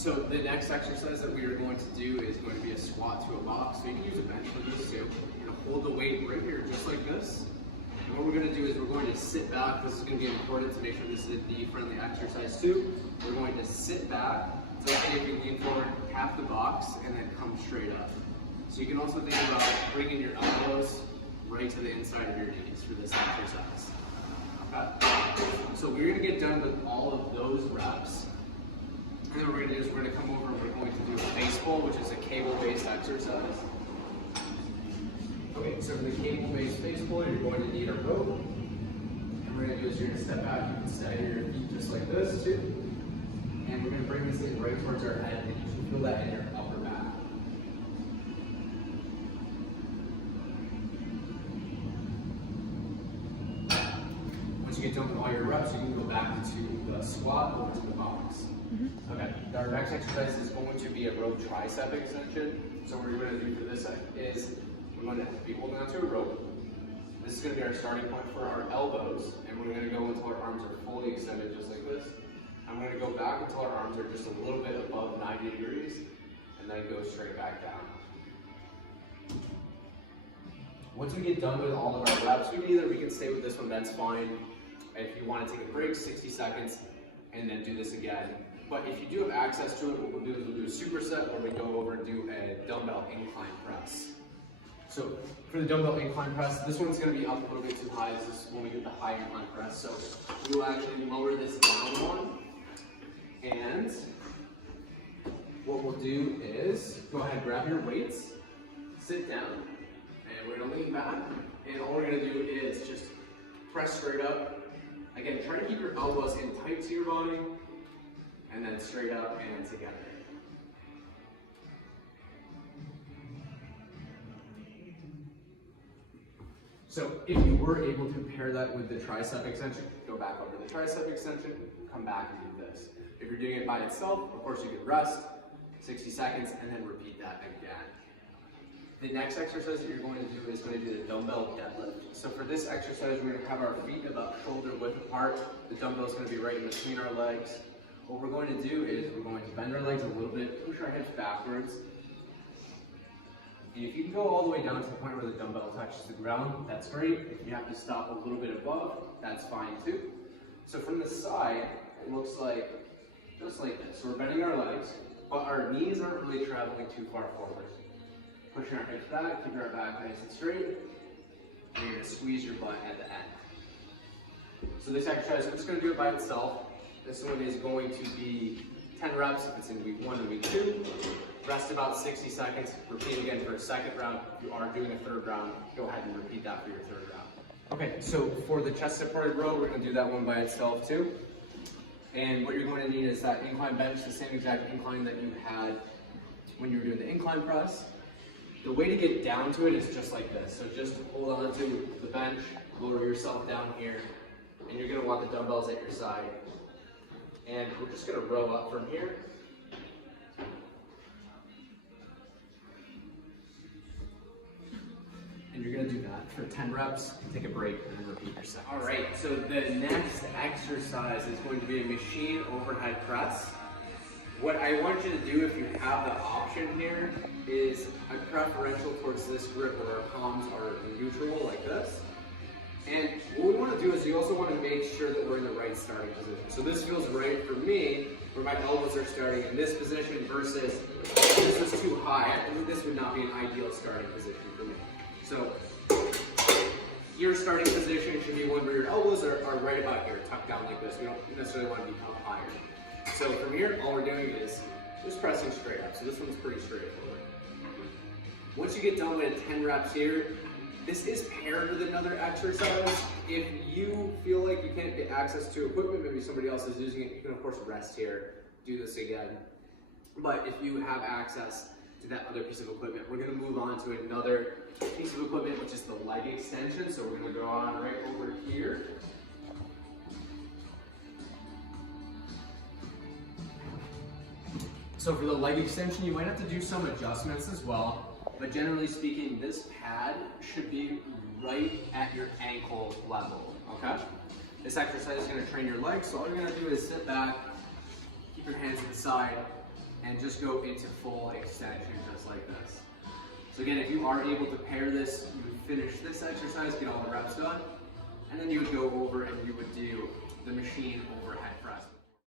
So the next exercise that we are going to do is going to be a squat to a box. So you can use a bench for this too. You're going to hold the weight right here just like this. And what we're going to do is we're going to sit back. This is going to be important to make sure this is a knee-friendly exercise too. We're going to sit back. So if you lean forward, tap the box, and then come straight up. So you can also think about bringing your elbows right to the inside of your knees for this exercise. Okay? So we're going to get done with all of those reps. And then what we're going to do is we're going to come over and we're going to do a face pull, which is a cable-based exercise. Okay, so for the cable-based face pull, you're going to need a rope. And we're going to do is you're going to step back, you can stagger your feet just like this too. And we're going to bring this thing right towards our head, and you should feel that in your upper back. Once you get done with all your reps, you can go back to the squat or to the box. Okay, our next exercise is going to be a rope tricep extension. So what we're going to do for this is we're going to be holding onto a rope. This is going to be our starting point for our elbows, and we're going to go until our arms are fully extended just like this. I'm going to go back until our arms are just a little bit above 90 degrees, and then go straight back down. Once we get done with all of our reps, we can stay with this one, that's fine. If you want to take a break, 60 seconds, and then do this again. But if you do have access to it, what we'll do is we'll do a superset where we go over and do a dumbbell incline press. So for the dumbbell incline press, this one's going to be up a little bit too high. This is when we do the high incline press. So we will actually lower this down one. And what we'll do is go ahead, grab your weights, sit down, and we're going to lean back. And all we're going to do is just press straight up. Again, try to keep your elbows in tight to your body, and then straight up and together. So if you were able to pair that with the tricep extension, go back over the tricep extension, come back and do this. If you're doing it by itself, of course you can rest, 60 seconds, and then repeat that again. The next exercise that you're going to do is going to do the dumbbell deadlift. So for this exercise, we're going to have our feet about shoulder width apart. The dumbbell is going to be right in between our legs. What we're going to do is we're going to bend our legs a little bit, push our hips backwards. And if you can go all the way down to the point where the dumbbell touches the ground, that's great. If you have to stop a little bit above, that's fine too. So from the side, it looks like just like this. So we're bending our legs, but our knees aren't really traveling too far forward. Pushing our hips back, keeping our back nice and straight, and you're going to squeeze your butt at the end. So this exercise, I'm just going to do it by itself. This one is going to be 10 reps if it's in week 1 and week 2. Rest about 60 seconds, repeat again for a second round. If you are doing a third round, go ahead and repeat that for your third round. Okay, so for the chest supported row, we're going to do that one by itself too. And what you're going to need is that incline bench, the same exact incline that you had when you were doing the incline press. The way to get down to it is just like this. So just hold on to the bench, lower yourself down here, and you're going to want the dumbbells at your side. And we're just going to row up from here. And you're going to do that for 10 reps, take a break, and then repeat your second. All right, so the next exercise is going to be a machine overhead press. What I want you to do, if you have the option here, is a preferential towards this grip where our palms are neutral like this. And what we want to do is you also want to make sure that we're in the right starting position. So this feels right for me, where my elbows are starting in this position versus if this was too high. I think this would not be an ideal starting position for me. So your starting position should be one where your elbows are right about here, tucked down like this. We don't necessarily want to be up higher. So from here, all we're doing is just pressing straight up. So this one's pretty straightforward. Once you get done with 10 reps here, this is paired with another exercise. If you feel like you can't get access to equipment, maybe somebody else is using it, you can of course rest here, do this again. But if you have access to that other piece of equipment, we're going to move on to another piece of equipment, which is the leg extension. So we're going to go on right over here. So for the leg extension, you might have to do some adjustments as well. But generally speaking, this pad should be right at your ankle level, okay? This exercise is going to train your legs, so all you're going to do is sit back, keep your hands to the side, and just go into full extension just like this. So again, if you are able to pair this, you would finish this exercise, get all the reps done, and then you would go over and you would do the machine overhead press.